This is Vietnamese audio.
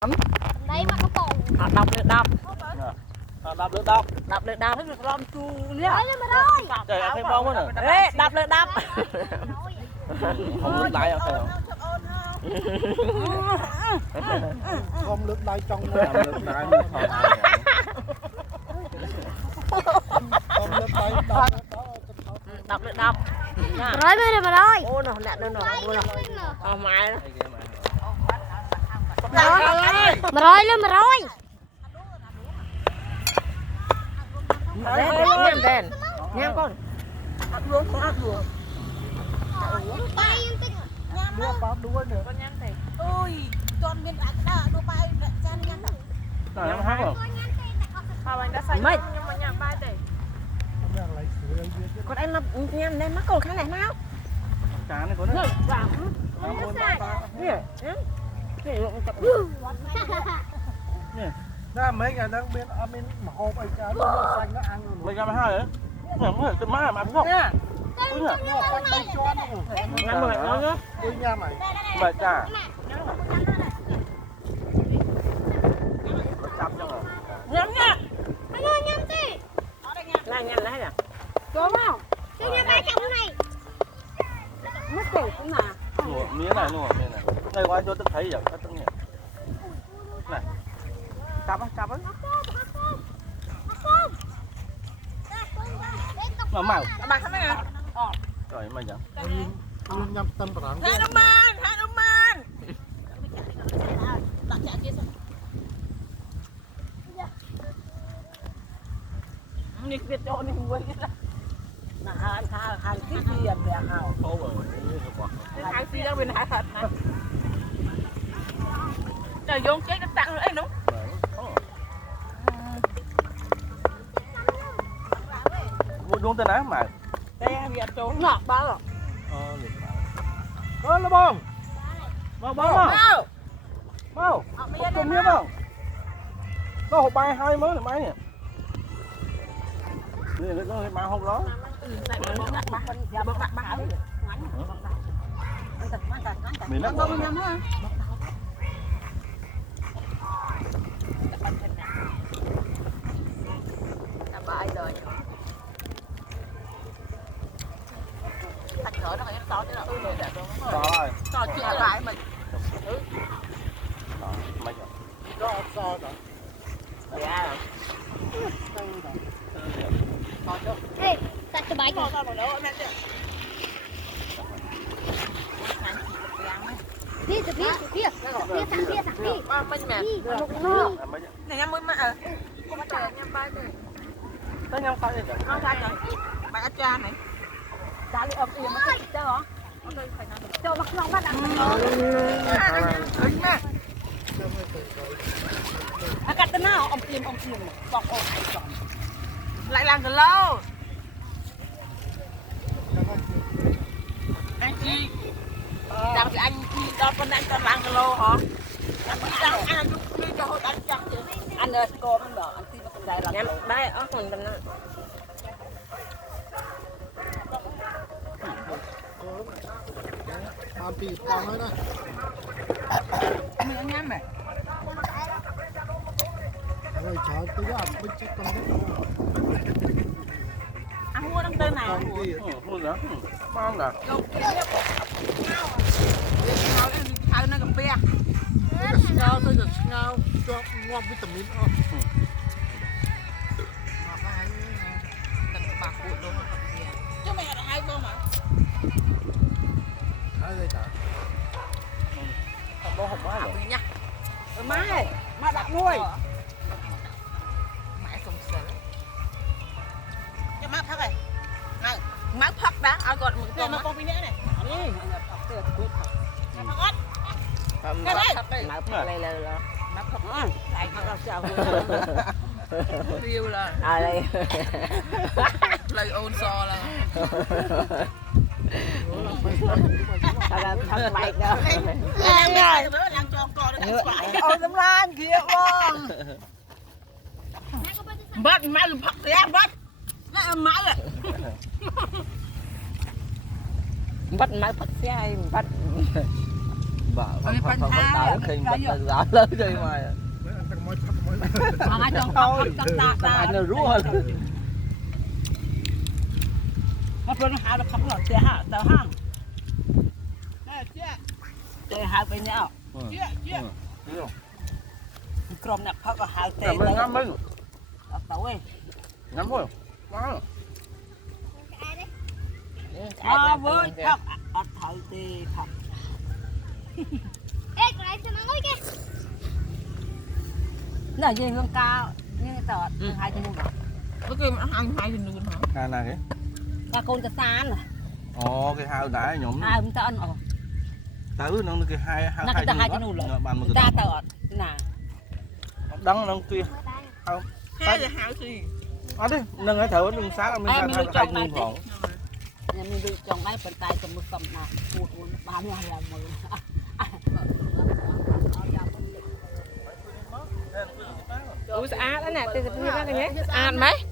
Đấy mà có bồn. Đọc được đọc. Đập được đập. Đọc được đọc. Rom chu nhá. Đấy lên mà thôi. Trời ơi, bông quá nè. Ê, đọc được đọc. Không lướt lại không? Không lướt đai trong Không lướt lại không lướt đai Đọc được đọc. Rồi mới mà thôi. Ô nó nè nó nó. Mày đó. Mà rồi lên mà rồi. Đen đen. Nhang con. Bay yên tĩnh. đua bám đua nữa. Ôi, con bên đã đua bay chân nhăn rồi. Trời em hát rồi. Anh đã xanh Mấy. nhưng mà nhạc bay để. Không đang lấy sữa đây biết. Con anh nó nhang lên mắt con khá này mau. Cá này có nước. Ra mấy ngày đang bên bên mà hộp ấy cá nó xanh nó ăn rồi. Mấy cái mà hai đấy. Nó có thể tự má mà không. Nha. Đúng rồi. Nó xanh đây cho nó. Ngăn mày nó nhá. Ôi nha mày. Mày cả. Chăm cho rồi. Nhắm nha. Anh ơi nhắm đi. Này nhắm đấy nè. Trốn không? Tôi nhắm ba chồng này. Mất cổ cũng là. Nùa miếng này nùa miếng này. Đây qua cho tôi thấy vậy, các tôi nhỉ. Này. Chắp á, chắp á. Mà màu. Bạn không nghe. Trời mày nhá. Luôn nhâm tâm rằng. Hai đồng man. Đặt chạy kia sao? Đi biết chỗ này quên cái là hàng cái gì à bè hào. Khô rồi. Hai phi đang bên hải thật này. Trời vô chết nó tặng nữa đúng. Luôn tên áo mà. Đây bị trốn ngọt bao rồi. Nó bông. Bông bông. Mau. Không chung nhé không? Nó hộp bay hai mới là máy nè. Nó mà hộp đó. Mình nó bông nhắm á. Bài rồi. Thạch thở nó phải to chứ là Rồi. to chưa lại mình. Mày Đó sao đó. Dạ. Ê, đặt cho bài To rồi đâu mẹ chưa. Phía thằng phía thằng phía. Mình mẹ. Này em mới mà cô bắt trời em bay đi. Tới nhau phải đi. Không ra rồi. Bạn ăn cha này. Đã đi ẩm yếm nó thích chứ hả? Cho mặc lòng bắt ăn. Mẹ. Cắt tên nào ẩm yếm bọc ổ này chọn. Lại làm từ lâu. Anh chi. Đang thì anh chi đó con anh còn làm từ lâu hả? Đang ăn lúc đi cho hồi anh chắc chứ. Anh ơi cô nó đỏ anh tin vào con đây là nhắm đây ở còn tầm nó. Ba pì con ấy đó. Mình nhắm mày. Rồi chờ tôi ra bên chết con đó. Ăn mua đăng tên này. Con kia. Luôn đó. Ngon nè. Thao nó gặp bia. Ngao tôi được ngao cho ngon vitamin O. Chứ mày là hai bơm hả? Hai đây cả. Không có hộp quá rồi. Nha. Má ơi, má đặt nuôi. Mẹ không sợ. Cho má thắt này. Má thắt đáng ao gọt một con con pin nữa này. Đi, anh học từ cuối học. Má thắt. Cái đấy. Má thắt đây là Má thắt. lại nó làm sao. Riêu là. À đây. Lời ôn so là. Là thật bạch đâu. Làm rồi. Làm cho con nó phải. Ôi tấm lan kia luôn. Bắt má lùm phật thì em bắt. Nó má rồi. Bắt máy bắt xe hay bắt bà không đá khinh bật đá lớn chơi mà Mà trong thôi ta anh nó rúa nó phân hào nó không lọt xe hả tao hang chơi hào bên nhau crom nè phật có hào tê mình ngắm mình tao ấy ngắm thôi với phật ở thời tê phật ê cái này cho nó ngồi kìa là gì hương cao nhưng tao hai chân luôn có cái ăn hai chân luôn hả à này cái ta con ta san ồ cái hào đá nhóm hai chúng ta ăn ở tứ nó cái hai nó cái hai chân luôn bàn ta tao nè đắng nó kia không hai là hảo gì à đi nâng cái thở nâng sát mình ra hai chân khoảng nhà mình đi trồng mấy phần tay trồng một cầm nè cụt bán nhà là mười ủa sao đó nè tôi sẽ biết cái nhé ăn mấy